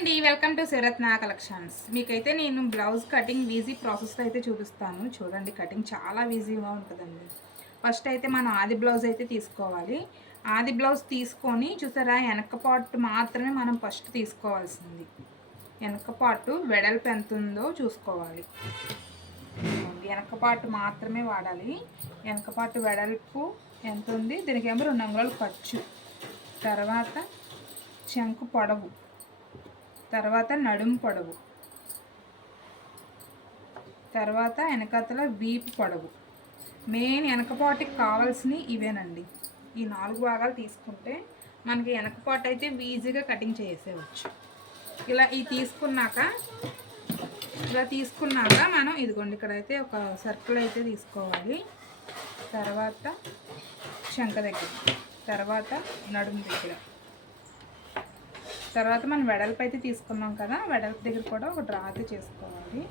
అండి, welcome to శరత్న collections. మీకైతే నేను బ్లౌజ్ కటింగ్ ఈజీ ప్రాసెస్లో అయితే చూపిస్తాను. చూడండి, కటింగ్ చాలా ఈజీగా ఉంటుందండి. ఫస్ట్ అయితే మనం ఆది బ్లౌజ్ అయితే తీసుకోవాలి. ఆది బ్లౌజ్ తీసుకొని చూసారా, వెనక పార్ట్ మాత్రమే మనం ఫస్ట్ తీసుకోవాల్సింది. వెనక పార్ట్ వెడల్పు ఎంత ఉందో చూసుకోవాలి. వెనక పార్ట్ మాత్రమే వాడాలి. వెనక పార్ట్ వెడల్పు ఎంత ఉంది, దీనికేమో 2 అంగుళాలు ఖర్చు, తర్వాత చెంకు పొడవు, తర్వాత నడుము పొడవు, తర్వాత వెనకతల వీపు పొడవు. మెయిన్ వెనకపాటుకి కావాల్సినవి ఇవేనండి. ఈ 4 భాగాలు తీసుకుంటే మనకి వెనకపాటు అయితే ఈజీగా కటింగ్ చేసేయచ్చు. ఇలా తీసుకున్నాక మనం ఇదిగోండి, ఇక్కడైతే ఒక సర్కిల్ అయితే తీసుకోవాలి. తర్వాత శంఖ దగ్గర, తర్వాత నడుము దగ్గర, తర్వాత మనం వెడల్పు అయితే తీసుకున్నాం కదా, వెడల్పు దగ్గర కూడా ఒక డ్రా అయితే చేసుకోవాలి.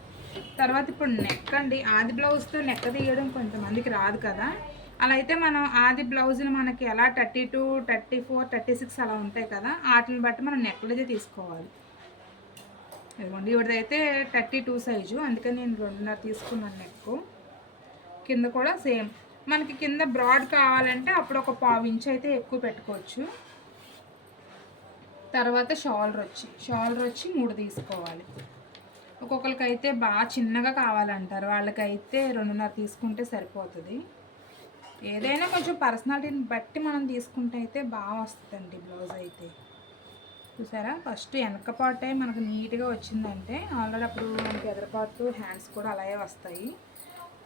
తర్వాత ఇప్పుడు నెక్ అండి. ఆది బ్లౌజ్తో నెక్ తీయడం కొంతమందికి రాదు కదా, అలా అయితే మనం ఆది బ్లౌజ్ని మనకి ఎలా 32, 34, 36 అలా ఉంటాయి కదా, వాటిని బట్టి మనం నెక్లు అయితే తీసుకోవాలి. ఇదిగోండి, ఇవిడైతే 32 సైజు, అందుకని నేను 2.5 తీసుకున్నాను నెక్. కింద కూడా సేమ్, మనకి కింద బ్రాడ్ కావాలంటే అప్పుడు ఒక 1/4 ఇంచ్ అయితే ఎక్కువ పెట్టుకోవచ్చు. తర్వాత షోల్డర్ వచ్చి 3 తీసుకోవాలి. ఒక్కొక్కరికి అయితే బాగా చిన్నగా కావాలంటారు, వాళ్ళకైతే 2.5 తీసుకుంటే సరిపోతుంది. ఏదైనా కొంచెం పర్సనాలిటీని బట్టి మనం తీసుకుంటే అయితే బాగా వస్తుందండి బ్లౌజ్ అయితే. చూసారా, ఫస్ట్ వెనక పార్ట్ మనకు నీట్గా వచ్చిందంటే ఆల్రెడీ అప్పుడు మనకి ఎదరపాటు హ్యాండ్స్ కూడా అలాగే వస్తాయి.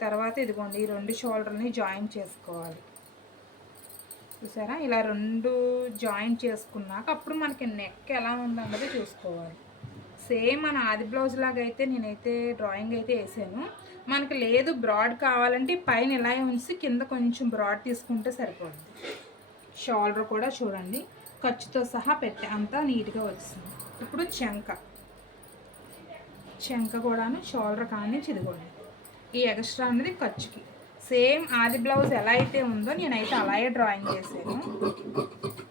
తర్వాత ఇదిగోండి, ఈ 2 షోల్డర్ని జాయిన్ చేసుకోవాలి. చూసారా, ఇలా 2 జాయింట్ చేసుకున్నాక అప్పుడు మనకి నెక్ ఎలా ఉందన్నది చూసుకోవాలి. సేమ్ మన ఆది బ్లౌజ్ లాగా అయితే నేనైతే డ్రాయింగ్ అయితే వేసాను. మనకి లేదు బ్రాడ్ కావాలంటే పైన ఇలా ఉంచి కింద కొంచెం బ్రాడ్ తీసుకుంటే సరిపోతుంది. షోల్డర్ కూడా చూడండి, ఖర్చుతో సహా పెట్టే అంతా నీట్గా వచ్చింది. ఇప్పుడు చెంక కూడాను షోల్డర్ కానీ చిదిగోండి, ఈ ఎక్స్ట్రా అనేది ఖర్చుకి. సేమ్ ఆది బ్లౌజ్ ఎలా అయితే ఉందో నేనైతే అలాగే డ్రాయింగ్ చేశాను.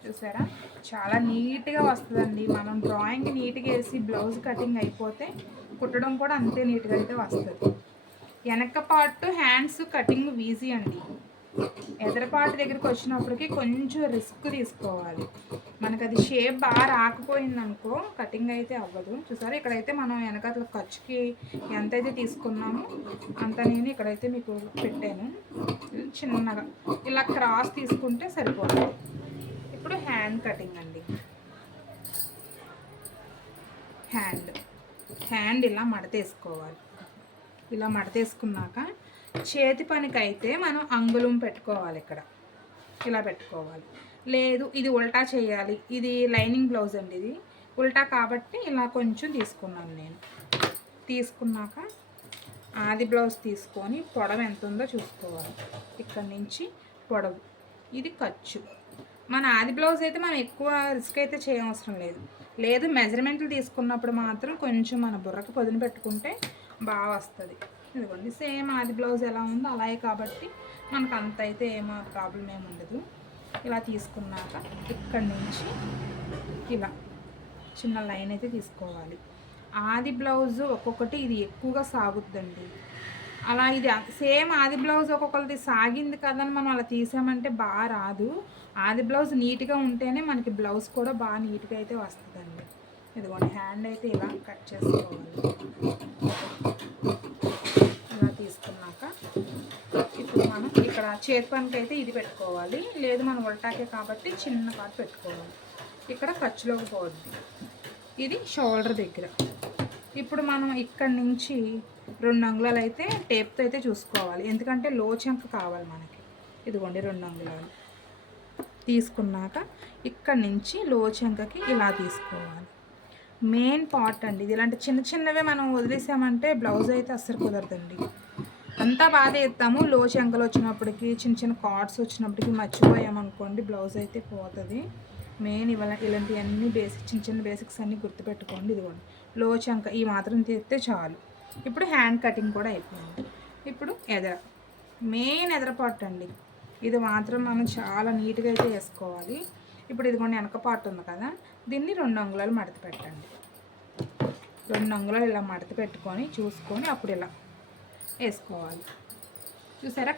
చూసారా, చాలా నీట్గా వస్తుందండి. మనం డ్రాయింగ్ నీట్గా వేసి బ్లౌజ్ కటింగ్ అయిపోతే కుట్టడం కూడా అంతే నీట్గా అయితే వస్తుంది. వెనక పార్ట్ హ్యాండ్స్ కటింగ్ ఈజీ అండి. ఎదరపాటు దగ్గరికి వచ్చినప్పటికీ కొంచెం రిస్క్ తీసుకోవాలి. మనకు అది షేప్ బాగా రాకపోయిందనుకో కటింగ్ అయితే అవ్వదు. చూసారా, ఇక్కడైతే మనం వెనకాల ఖర్చుకి ఎంతైతే తీసుకున్నామో అంత నేను ఇక్కడైతే మీకు పెట్టాను. చిన్నగా ఇలా క్రాస్ తీసుకుంటే సరిపోతుంది. ఇప్పుడు హ్యాండ్ కటింగ్ అండి. హ్యాండ్ ఇలా మడతేసుకోవాలి. ఇలా మడతేసుకున్నాక చేతి పనికి అయితే మనం అంగుళం పెట్టుకోవాలి. ఇక్కడ ఇలా పెట్టుకోవాలి. లేదు ఇది ఉల్టా చేయాలి, ఇది లైనింగ్ బ్లౌజ్ అండి, ఇది ఉల్టా కాబట్టి ఇలా కొంచెం తీసుకున్నాను నేను. తీసుకున్నాక ఆది బ్లౌజ్ తీసుకొని పొడవు ఎంత ఉందో చూసుకోవాలి. ఇక్కడ నుంచి పొడవు, ఇది ఖర్చు. మన ఆది బ్లౌజ్ అయితే మనం ఎక్కువ రిస్క్ అయితే చేయవసరం లేదు మెజర్మెంట్లు తీసుకున్నప్పుడు మాత్రం కొంచెం మన బుర్రకు పొదును పెట్టుకుంటే బాగా వస్తుంది. ఇదిగోండి, సేమ్ ఆది బ్లౌజ్ ఎలా ఉందో అలాగే కాబట్టి మనకు అంత అయితే ఏమో ప్రాబ్లం ఏమి ఉండదు. ఇలా తీసుకున్నాక ఇక్కడి నుంచి ఇలా చిన్న లైన్ అయితే తీసుకోవాలి. ఆది బ్లౌజ్ ఒక్కొక్కటి ఇది ఎక్కువగా సాగుద్దండి. అలా ఇది సేమ్ ఆది బ్లౌజ్ ఒక్కొక్కరిది సాగింది కదని మనం అలా తీసామంటే బాగా రాదు. ఆది బ్లౌజ్ నీట్గా ఉంటేనే మనకి బ్లౌజ్ కూడా బాగా నీట్గా అయితే వస్తుందండి. ఇదిగోండి, హ్యాండ్ అయితే ఇలా కట్ చేసుకోవాలి. ఇలా తీసుకున్నాక ఇప్పుడు మనం ఇక్కడ చేతి పనికి అయితే ఇది పెట్టుకోవాలి. లేదు మనం ఉల్టాకే కాబట్టి చిన్న పాటు పెట్టుకోవాలి. ఇక్కడ ఖర్చులోకి పోద్ది. ఇది షోల్డర్ దగ్గర. ఇప్పుడు మనం ఇక్కడి నుంచి 2 అంగుళాలు అయితే టేప్తో అయితే చూసుకోవాలి, ఎందుకంటే లో చెంక కావాలి మనకి. ఇదిగోండి 2 అంగుళాలు తీసుకున్నాక ఇక్కడి నుంచి లో చెంకకి ఇలా తీసుకోవాలి. మెయిన్ పార్ట్ అండి ఇది. ఇలాంటి చిన్న చిన్నవే మనం వదిలేసామంటే బ్లౌజ్ అయితే అస్సలు కుదరదండి. అంతా బాగా ఎత్తాము, లో చెంకలు వచ్చినప్పటికీ చిన్న చిన్న కార్డ్స్ వచ్చినప్పటికీ మర్చిపోయామనుకోండి బ్లౌజ్ అయితే పోతుంది. మెయిన్ ఇలాంటివన్నీ చిన్న చిన్న బేసిక్స్ అన్నీ గుర్తుపెట్టుకోండి. ఇదిగోండి, లో చెంక ఈ మాత్రం తీస్తే చాలు. ఇప్పుడు హ్యాండ్ కటింగ్ కూడా అయిపోయింది. ఇప్పుడు మెయిన్ ఎదర పార్ట్ అండి, ఇది మాత్రం మనం చాలా నీట్గా అయితే వేసుకోవాలి. ఇప్పుడు ఇదిగోండి, వెనక పార్ట్ ఉంది కదా, దీన్ని 2 అంగుళాలు మడత పెట్టండి. 2 అంగుళాలు ఇలా మడత పెట్టుకొని చూసుకొని అప్పుడు ఇలా వేసుకోవాలి. చూసారా,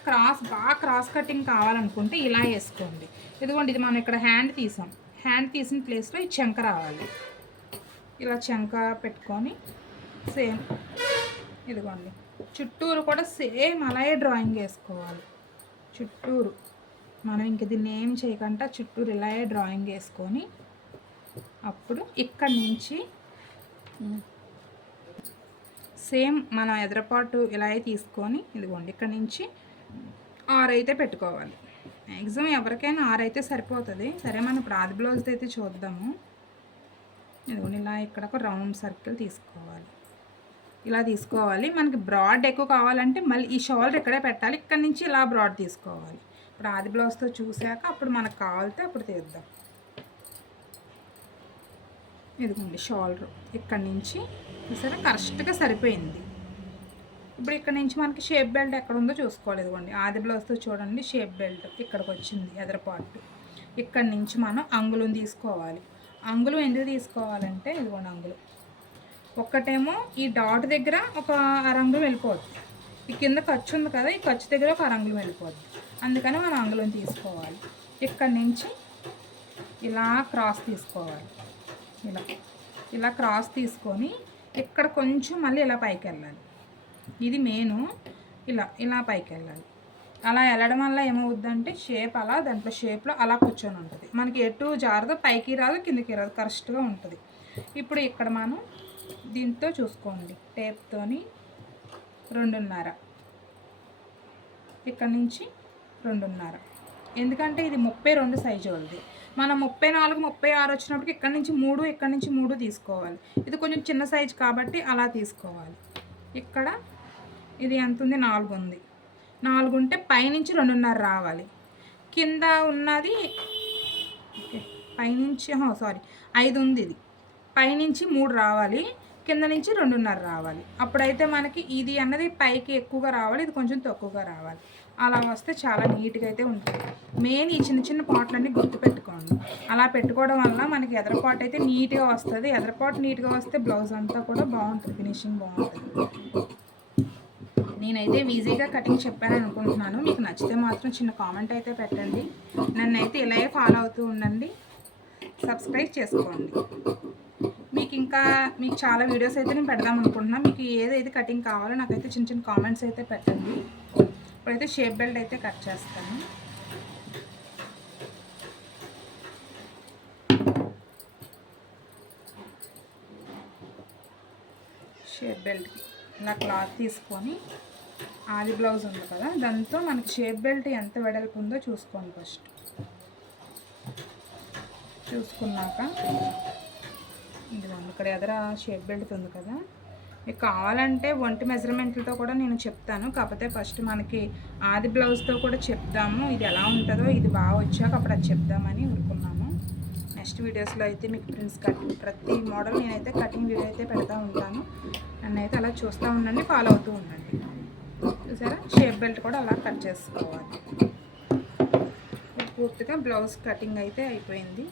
బాగా క్రాస్ కటింగ్ కావాలనుకుంటే ఇలా వేసుకోండి. ఇదిగోండి, ఇది మనం ఇక్కడ హ్యాండ్ తీసాం. హ్యాండ్ తీసిన ప్లేస్లో ఈ చెంక రావాలి. ఇలా చెంక పెట్టుకొని సేమ్ ఇదిగోండి చుట్టూరు కూడా సేమ్ అలాగే డ్రాయింగ్ వేసుకోవాలి. చుట్టూరు మనం ఇంక దీన్ని ఏం చేయకుండా చుట్టూరు ఇలాగే డ్రాయింగ్ వేసుకొని అప్పుడు ఇక్కడి నుంచి సేమ్ మనం ఎదరపాటు ఇలాగే తీసుకొని ఇదిగోండి ఇక్కడ నుంచి 6 అయితే పెట్టుకోవాలి. మ్యాక్సిమం ఎవరికైనా 6 అయితే సరిపోతుంది. సరే, మనం ఇప్పుడు ఆది బ్లౌజ్ అయితే చూద్దాము. ఇదిగోండి ఇలా ఇక్కడ ఒక రౌండ్ సర్కిల్ తీసుకోవాలి. ఇలా తీసుకోవాలి. మనకి బ్రాడ్ ఎక్కువ కావాలంటే మళ్ళీ ఈ షోల్డర్ ఇక్కడే పెట్టాలి. ఇక్కడ నుంచి ఇలా బ్రాడ్ తీసుకోవాలి. ఇప్పుడు ఆది బ్లౌజ్తో చూసాక అప్పుడు మనకు కావాలితే అప్పుడు తీద్దాం. ఇదిగోండి షోల్డర్ ఇక్కడ నుంచి చూసారా, కరెక్ట్గా సరిపోయింది. ఇప్పుడు ఇక్కడ నుంచి మనకి షేప్ బెల్ట్ ఎక్కడ ఉందో చూసుకోవాలి. ఇదిగోండి ఆది బ్లౌజ్తో చూడండి, షేప్ బెల్ట్ ఇక్కడికి వచ్చింది ఎదరపాటు. ఇక్కడ నుంచి మనం అంగుళం తీసుకోవాలి. అంగుళం ఎందుకు తీసుకోవాలంటే ఇదిగోండి అంగుళం ఒక్కటేమో ఈ డాట్ దగ్గర ఒక అరంగుళం వెళ్ళిపోద్ది. ఈ కింద ఖర్చు ఉంది కదా, ఈ ఖర్చు దగ్గర ఒక అరంగుళం వెళ్ళిపోద్ది. అందుకని మనం అంగుళం తీసుకోవాలి. ఇక్కడ నుంచి ఇలా క్రాస్ తీసుకోవాలి. ఇలా క్రాస్ తీసుకొని ఇక్కడ కొంచెం మళ్ళీ ఇలా పైకి వెళ్ళాలి. ఇది మెయిన్. ఇలా పైకి వెళ్ళాలి. అలా వెళ్ళడం వల్ల ఏమవుద్దంటే షేప్ అలా దాంట్లో షేప్లో అలా కూర్చొని ఉంటుంది. మనకి ఎటు జారదో, పైకి రాదు కిందకి రాదు, కరెక్ట్గా ఉంటుంది. ఇప్పుడు ఇక్కడ మనం దీంతో చూసుకోండి, టేప్తోని 2.5 ఇక్కడ నుంచి 2.5. ఎందుకంటే ఇది 32 సైజు ఉంది. మనం 34, 36 వచ్చినప్పటికి ఇక్కడ నుంచి 3, ఇక్కడ నుంచి 3 తీసుకోవాలి. ఇది కొంచెం చిన్న సైజు కాబట్టి అలా తీసుకోవాలి. ఇక్కడ ఇది ఎంత ఉంది, 4 ఉంది. 4 ఉంటే పైనుంచి 2.5 రావాలి. కింద ఉన్నది పైనుంచి 5 ఉంది. ఇది పైనుంచి 3 రావాలి, కింద నుంచి 2.5 రావాలి. అప్పుడైతే మనకి ఇది అన్నది పైకి ఎక్కువగా రావాలి, ఇది కొంచెం తక్కువగా రావాలి. అలా వస్తే చాలా నీట్గా అయితే ఉంటుంది. మెయిన్ ఈ చిన్న చిన్న పాటలన్నీ గుర్తుపెట్టుకోండి. అలా పెట్టుకోవడం వల్ల మనకి ఎదరపాటు అయితే నీట్గా వస్తుంది. ఎదరపాటు నీట్గా వస్తే బ్లౌజ్ అంతా కూడా బాగుంటుంది, ఫినిషింగ్ బాగుంటుంది. నేనైతే ఈజీగా కటింగ్ చెప్పాను అనుకుంటున్నాను. మీకు నచ్చితే మాత్రం చిన్న కామెంట్ అయితే పెట్టండి. నన్ను అయితే ఇలాగే ఫాలో అవుతూ ఉండండి. సబ్స్క్రైబ్ చేసుకోండి. మీకు చాలా వీడియోస్ అయితే నేను పెడదాం అనుకుంటున్నాను. మీకు ఏదైతే కటింగ్ కావాలో నాకైతే చిన్న చిన్న కామెంట్స్ అయితే పెట్టండి. ఇప్పుడైతే షేప్ బెల్ట్ అయితే కట్ చేస్తాను. షేప్ బెల్ట్కి ఇలా క్లాత్ తీసుకొని ఆది బ్లౌజ్ ఉంది కదా, దాంతో మనకి షేప్ బెల్ట్ ఎంత వెడల్పు ఉందో చూసుకోండి. ఫస్ట్ చూసుకున్నాక ఇదిగోండి ఇక్కడ ఎదర షేప్ బెల్ట్ ఉంది కదా, మీకు కావాలంటే ఒంటి మెజర్మెంట్లతో కూడా నేను చెప్తాను. కాకపోతే ఫస్ట్ మనకి ఆది బ్లౌజ్తో కూడా చెప్దాము, ఇది ఎలా ఉంటుందో, ఇది బాగా వచ్చాక అప్పుడు అది చెప్దామని అనుకున్నాను. నెక్స్ట్ వీడియోస్లో అయితే మీకు ప్రిన్స్ కటింగ్ ప్రతి మోడల్ నేనైతే కటింగ్ వీడియో అయితే పెడతా ఉంటాను. నన్ను అయితే అలా చూస్తూ ఉండండి, ఫాలో అవుతూ ఉండండి. చూసారా, షేప్ బెల్ట్ కూడా అలా కట్ చేసుకోవాలి. పూర్తిగా బ్లౌజ్ కటింగ్ అయితే అయిపోయింది.